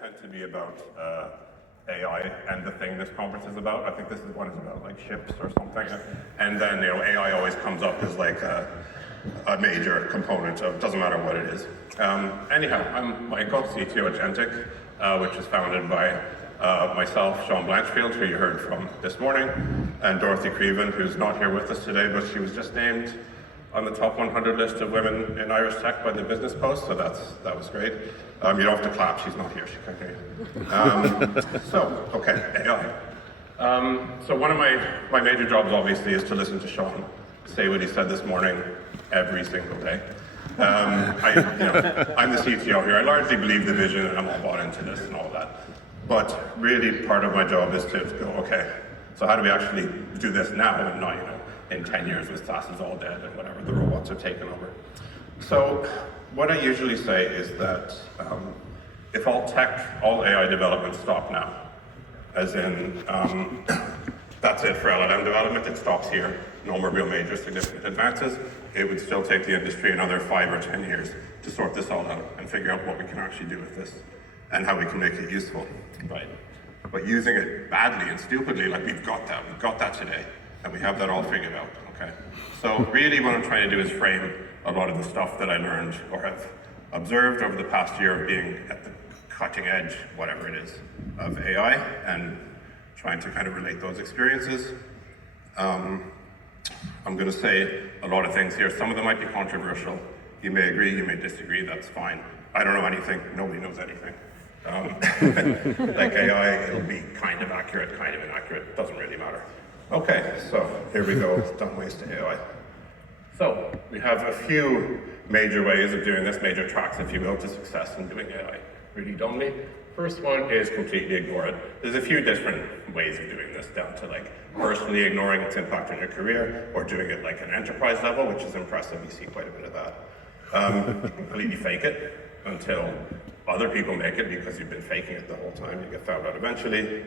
tend to be about AI and the thing this conference is about. I think this one is about like ships or something. And then AI always comes up as like a major component of, doesn't matter what it is. Anyhow, I'm Michael, CTO at Jentic, which is founded by myself, Sean Blanchfield, who you heard from this morning, and Dorothy Creven, who's not here with us today, but she was just named on the top 100 list of women in Irish tech by the Business Post, so that was great. You don't have to clap, she's not here, she can't hear you. So, okay, AI. So one of my major jobs, obviously, is to listen to Sean say what he said this morning every single day. I'm the CTO here. I largely believe the vision, and I'm all bought into this and all that. But really, part of my job is to go, okay, so how do we actually do this now and not, in 10 years with SaaS is all dead and whatever, the robots have taken over. So what I usually say is that if all AI development stopped now, as in that's it for LLM development, it stops here, no more real major significant advances, it would still take the industry another 5 or 10 years to sort this all out and figure out what we can actually do with this and how we can make it useful. Right. But using it badly and stupidly, like we've got that today. And we have that all figured out, okay? So really what I'm trying to do is frame a lot of the stuff that I learned or have observed over the past year of being at the cutting edge, whatever it is, of AI, and trying to kind of relate those experiences. I'm gonna say a lot of things here. Some of them might be controversial. You may agree, you may disagree, that's fine. I don't know anything, nobody knows anything. Like AI, it'll be kind of accurate, kind of inaccurate, doesn't really matter. Okay, so here we go, dumb ways to AI. So we have a few major ways of doing this, major tracks, if you will, to success in doing AI really dumbly. First one is completely ignore it. There's a few different ways of doing this, down to like personally ignoring its impact on your career, or doing it like an enterprise level, which is impressive. You see quite a bit of that. You completely fake it until other people make it because you've been faking it the whole time. You get found out eventually.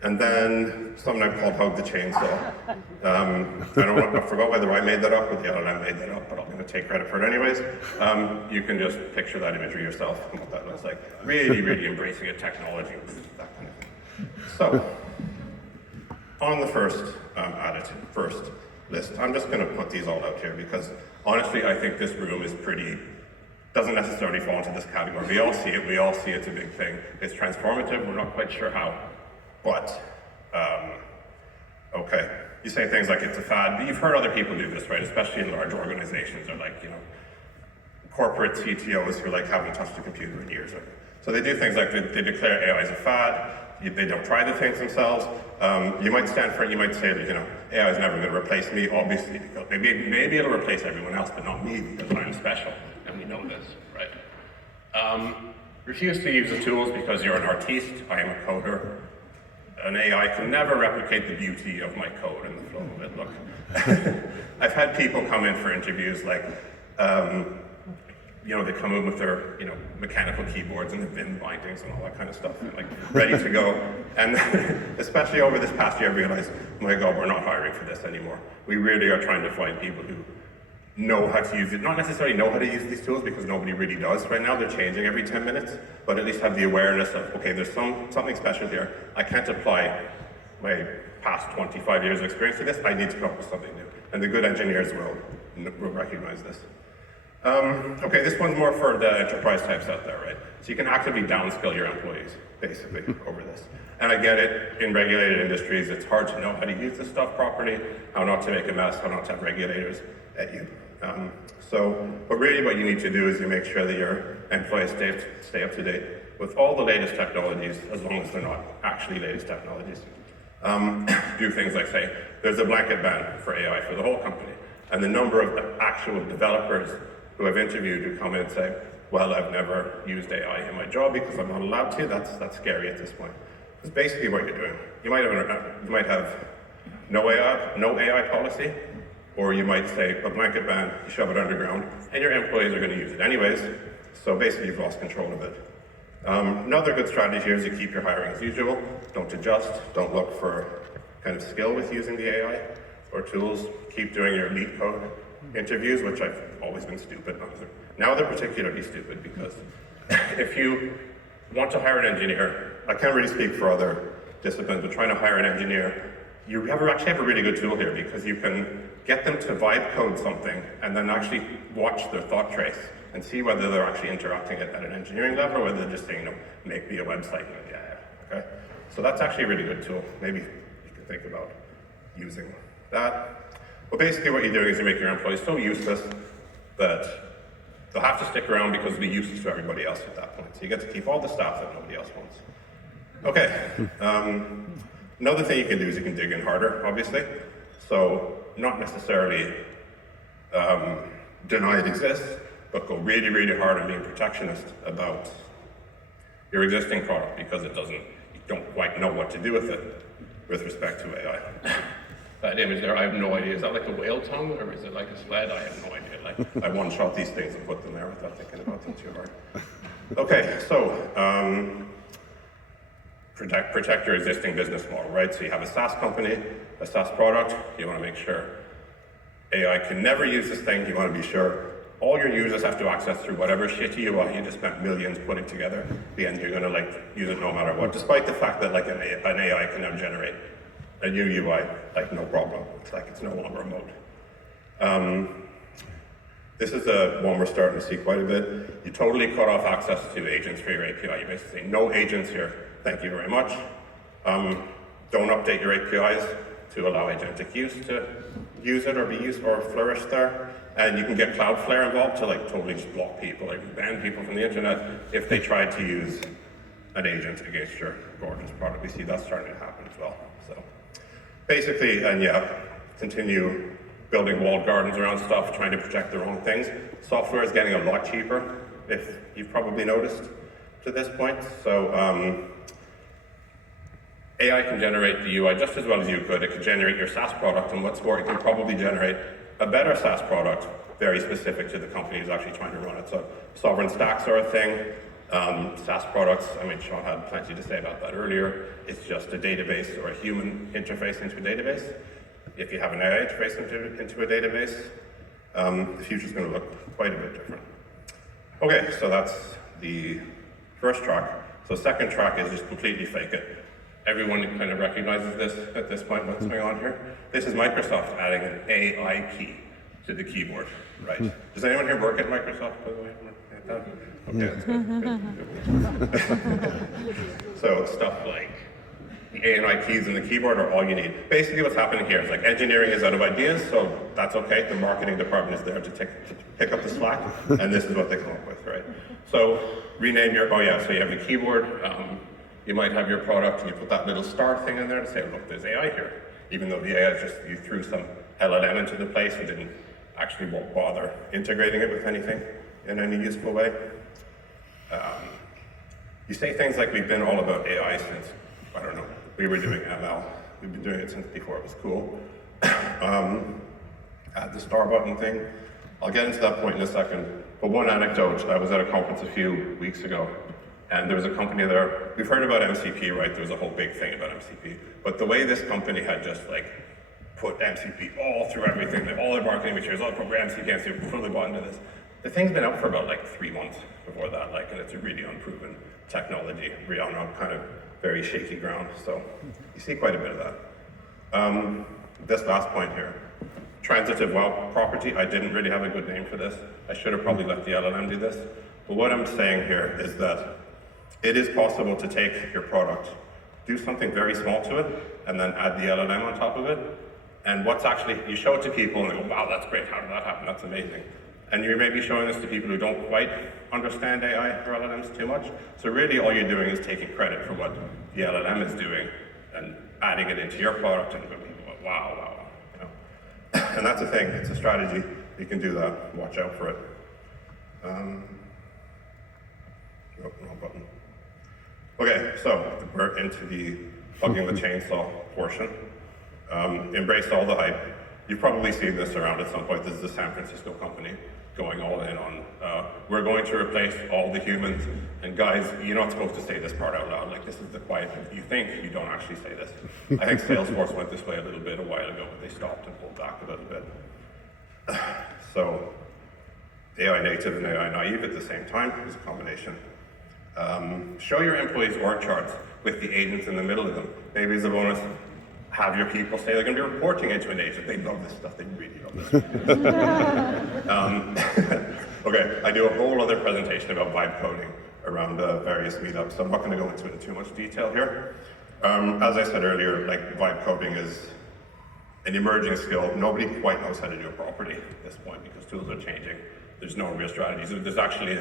And then something I've called hug the chainsaw. I forgot whether I made that up or the LLM made that up, but I'm going to take credit for it anyways. You can just picture that imagery yourself and what that looks like. Really, really embracing a technology, that kind of thing. So, on the first list, I'm just going to put these all out here because honestly, I think this room is doesn't necessarily fall into this category. We all see it's a big thing. It's transformative, we're not quite sure how. But, okay, you say things like it's a fad, but you've heard other people do this, right? Especially in large organizations or like, corporate CTOs who like haven't touched a computer in years. So they do things like they declare AI as a fad, they don't try the things themselves. You might stand for it, you might say that, AI is never going to replace me, obviously, because maybe it'll replace everyone else, but not me, because I'm special, and we know this, right? Refuse to use the tools because you're an artiste, I am a coder. An AI can never replicate the beauty of my code and the flow of it. Look, I've had people come in for interviews like, they come in with their, mechanical keyboards and the Vim bindings and all that kind of stuff, and like ready to go. And especially over this past year, I realized, my God, we're not hiring for this anymore. We really are trying to find people who know how to use it, not necessarily know how to use these tools because nobody really does right now, they're changing every 10 minutes, but at least have the awareness of, okay, there's something special here. I can't apply my past 25 years of experience to this, I need to come up with something new. And the good engineers will recognize this. Okay, this one's more for the enterprise types out there, right? So you can actively downskill your employees, basically, over this. And I get it, in regulated industries, it's hard to know how to use this stuff properly, how not to make a mess, how not to have regulators at you. But really what you need to do is you make sure that your employees stay up to date with all the latest technologies, as long as they're not actually latest technologies. Do things like say, there's a blanket ban for AI for the whole company. And the number of actual developers who I've interviewed who come in and say, well, I've never used AI in my job because I'm not allowed to, that's scary at this point. It's basically what you're doing. You might have no AI policy, or you might say a blanket ban, you shove it underground, and your employees are going to use it anyways, so basically you've lost control of it. Another good strategy here is you keep your hiring as usual, don't adjust, don't look for kind of skill with using the AI or tools, keep doing your lead code interviews, which I've always been stupid. Now they're particularly stupid because if you want to hire an engineer, I can't really speak for other disciplines, but trying to hire an engineer, you actually have a really good tool here because you can get them to vibe code something and then actually watch their thought trace and see whether they're actually interacting it at an engineering level or whether they're just saying, make me a website. Okay? So that's actually a really good tool. Maybe you can think about using that. But basically what you're doing is you make your employees so useless that they'll have to stick around because they'll be useless to everybody else at that point. So you get to keep all the staff that nobody else wants. Okay. Another thing you can do is you can dig in harder, obviously. So not necessarily deny it exists, but go really, really hard on being protectionist about your existing product because you don't quite know what to do with it with respect to AI. That image there, I have no idea. Is that like a whale tongue or is it like a sled? I have no idea. I one-shot these things and put them there without thinking about them too hard. Okay, so protect your existing business model, right? So you have a SaaS company, a SaaS product. You want to make sure AI can never use this thing. You want to be sure all your users have to access through whatever shitty UI you just spent millions putting together. At the end, you're going to use it no matter what, despite the fact that an AI can now generate a new UI, no problem. It's no longer remote. This is one we're starting to see quite a bit. You totally cut off access to agents for your API. You basically say, no agents here, thank you very much. Don't update your APIs to allow agentic use to use it or be used or flourish there. And you can get Cloudflare involved to totally just block people or ban people from the internet if they try to use an agent against your gorgeous product. We see that's starting to happen as well. So basically, continue building walled gardens around stuff, trying to protect the wrong things. Software is getting a lot cheaper, if you've probably noticed to this point. So AI can generate the UI just as well as you could. It could generate your SaaS product, and what's more, it can probably generate a better SaaS product very specific to the company who's actually trying to run it. So sovereign stacks are a thing. SaaS products, Sean had plenty to say about that earlier. It's just a database or a human interface into a database. If you have an AI interface into a database, the future's going to look quite a bit different. Okay, so that's the first track. So second track is just completely fake it. Everyone kind of recognizes this at this point, what's going on here. This is Microsoft adding an AI key to the keyboard, right? Does anyone here work at Microsoft, by the way? Okay, that's good. So stuff like the AI keys in the keyboard are all you need. Basically what's happening here is engineering is out of ideas, so that's okay. The marketing department is there to pick up the slack, and this is what they come up with, right? So rename your, so you have the keyboard, you might have your product and you put that little star thing in there to say, look, there's AI here. Even though the AI is just, you threw some LLM into the place and didn't actually bother integrating it with anything in any useful way. You say things like we've been all about AI since, I don't know, we were doing ML. We've been doing it since before it was cool. Add the star button thing. I'll get into that point in a second. But one anecdote, I was at a conference a few weeks ago, and there was a company there. We've heard about MCP, right? There was a whole big thing about MCP. But the way this company had just put MCP all through everything, all their marketing materials, all program MCP, fully bought into this. The thing's been out for about 3 months before that, and it's a really unproven technology, really on kind of very shaky ground. So you see quite a bit of that. This last point here, transitive well property. I didn't really have a good name for this. I should have probably let the LLM do this. But what I'm saying here is that it is possible to take your product, do something very small to it, and then add the LLM on top of it. And what's actually, you show it to people and they go, wow, that's great, how did that happen? That's amazing. And you may be showing this to people who don't quite understand AI or LLMs too much. So really all you're doing is taking credit for what the LLM is doing and adding it into your product and people go, wow. And that's the thing, it's a strategy. You can do that, watch out for it. Wrong button. Okay, so we're into the plugging the chainsaw portion. Embrace all the hype. You've probably seen this around at some point. This is the San Francisco company going all in on, we're going to replace all the humans. And guys, you're not supposed to say this part out loud. This is the quiet thing. You think, you don't actually say this. I think Salesforce went this way a little bit a while ago, but they stopped and pulled back a little bit. So, AI native and AI naive at the same time is a combination. Show your employees org charts with the agents in the middle of them. Maybe as a bonus, have your people say they're going to be reporting into an agent. They love this stuff. They really love this. Okay, I do a whole other presentation about vibe coding around various meetups, so I'm not going to go into it in too much detail here. As I said earlier, like vibe coding is an emerging skill. Nobody quite knows how to do it properly at this point because tools are changing. There's no real strategies. There's actually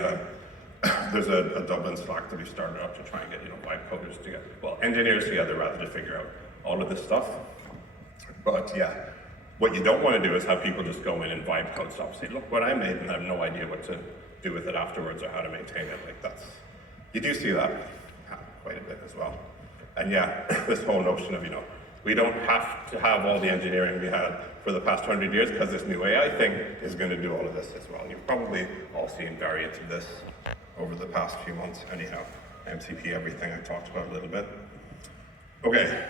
there's a Dublin Slack that we started up to try and get vibe coders together, well, engineers together rather to figure out all of this stuff. But yeah, what you don't want to do is have people just go in and vibe code stuff. Say, look what I made, and I have no idea what to do with it afterwards or how to maintain it. Like you do see that happen quite a bit as well. And yeah, this whole notion of, we don't have to have all the engineering we had for the past 100 years because this new AI thing is going to do all of this as well. And you've probably all seen variants of this over the past few months. Anyhow, MCP, everything I talked about a little bit. Okay,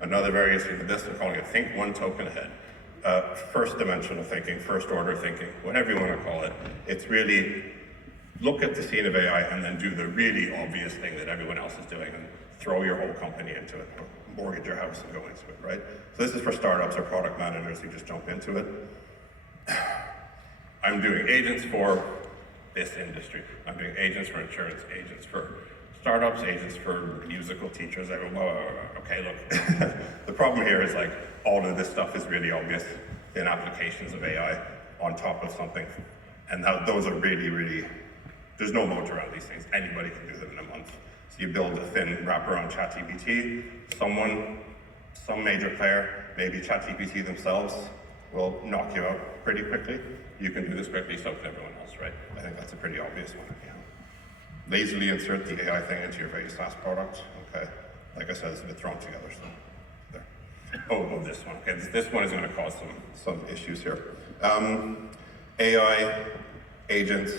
another variation of this, we're calling it think one token ahead. First dimensional thinking, first order thinking, whatever you want to call it. It's really look at the scene of AI and then do the really obvious thing that everyone else is doing and throw your whole company into it, or mortgage your house and go into it, right? So this is for startups or product managers who just jump into it. I'm doing agents for this industry. I'm doing agents for insurance, agents for startups, agents for musical teachers. I go, okay, look. The problem here is like all of this stuff is really obvious in applications of AI on top of something. And now those are really, really, there's no moat around these things. Anybody can do them in a month. So you build a thin wraparound ChatGPT, some major player, maybe ChatGPT themselves, will knock you out pretty quickly. You can do this quickly, so can everyone else, right? I think that's a pretty obvious one. Lazily insert the AI thing into your very SaaS product. Okay, like I said, it's a bit thrown together. So there. Oh, this one. Okay, this one is going to cause some issues here. AI agents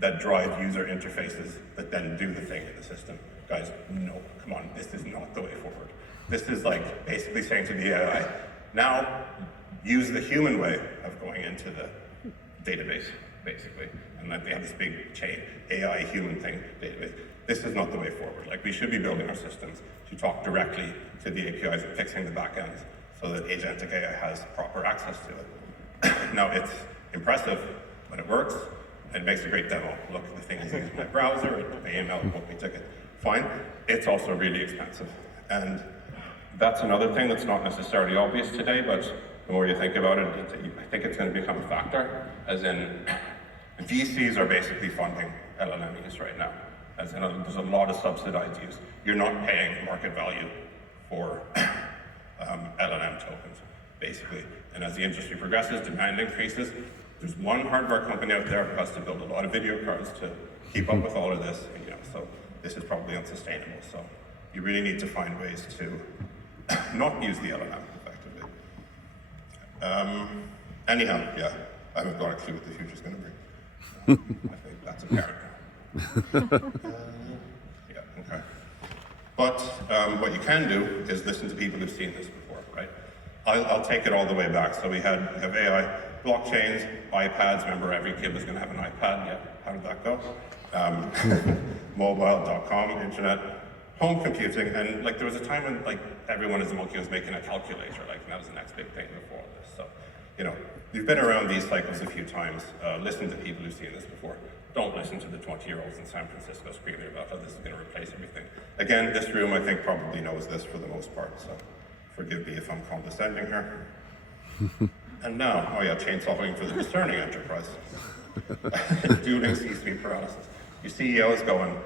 that drive user interfaces that then do the thing in the system. Guys, no, come on, this is not the way forward. This is like basically saying to the AI, now use the human way of going into the database, basically. And like they have this big chain, AI human thing database. This is not the way forward. Like we should be building our systems to talk directly to the APIs and fixing the backends so that agentic AI has proper access to it. Now it's impressive when it works. It makes a great demo. Look, the thing is using my browser, it AML, book me ticket. Fine. It's also really expensive. And that's another thing that's not necessarily obvious today, but the more you think about it, I think it's going to become a factor, as in VCs are basically funding LLM use right now. As in, there's a lot of subsidized use. You're not paying market value for LLM tokens, basically. And as the industry progresses, demand increases. There's one hardware company out there who has to build a lot of video cards to keep up with all of this, and, so this is probably unsustainable. So you really need to find ways to not use the LLM effectively. Anyhow, yeah, I haven't got a clue what the future's going to bring. I think that's apparent. Yeah, okay. But what you can do is listen to people who've seen this before, right? I'll take it all the way back. So we have AI, blockchains, iPads. Remember, every kid was going to have an iPad. Yeah, how did that go? Mobile.com, internet, home computing, and like there was a time when like everyone as a monkey was making a calculator. Like that was the next big thing before this. So, you've been around these cycles a few times. Listen to people who've seen this before. Don't listen to the 20-year-olds in San Francisco screaming about how this is going to replace everything. Again, this room, I think, probably knows this for the most part, so forgive me if I'm condescending here. And now, chainsawing for the discerning enterprise. Dueling C-suite paralysis. Your CEO is going,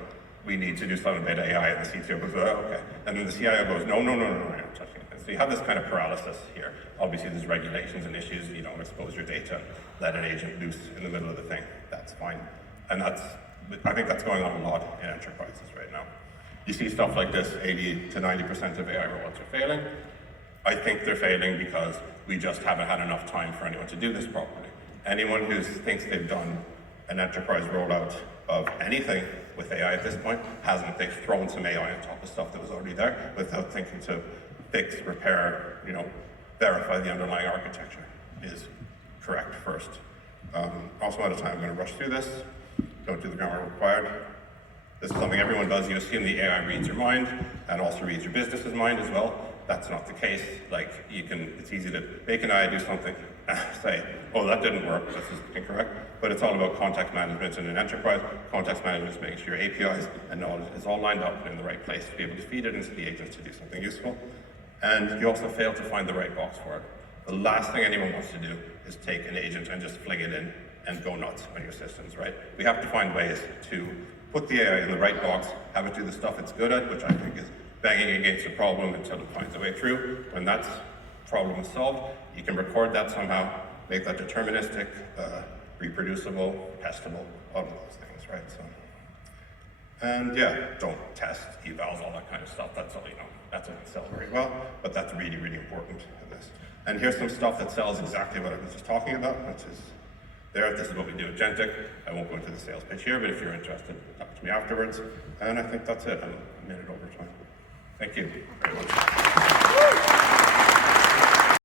we need to do something about AI, and the CTO goes, oh, okay. And then the CIO goes, no, you're not touching it. So you have this kind of paralysis here. Obviously, there's regulations and issues. You don't expose your data, let an agent loose in the middle of the thing. That's fine. And I think that's going on a lot in enterprises right now. You see stuff like this, 80 to 90% of AI robots are failing. I think they're failing because we just haven't had enough time for anyone to do this properly. Anyone who thinks they've done an enterprise rollout of anything with AI at this point hasn't. They've thrown some AI on top of stuff that was already there without thinking to fix, repair, verify the underlying architecture is correct first. Also out of time, I'm going to rush through this. Don't do the grammar required. This is something everyone does. You assume the AI reads your mind and also reads your business's mind as well. That's not the case. Like, it's easy to make an AI do something, say, oh, that didn't work, this is incorrect. But it's all about context management in an enterprise. Context management is making sure your APIs and knowledge is all lined up and in the right place to be able to feed it into the agents to do something useful. And you also fail to find the right box for it. The last thing anyone wants to do is take an agent and just fling it in and go nuts on your systems, right? We have to find ways to put the AI in the right box, have it do the stuff it's good at, which I think is banging against a problem until it finds a way through. When that problem is solved, you can record that somehow, make that deterministic, reproducible, testable, all of those things, right? So, and yeah, don't test evals, all that kind of stuff. That's all, that doesn't sell very well, but that's really, really important in this. And here's some stuff that sells exactly what I was just talking about, which is there. This is what we do at Jentic. I won't go into the sales pitch here, but if you're interested, talk to me afterwards. And I think that's it. I'm a minute over time. Thank you very much.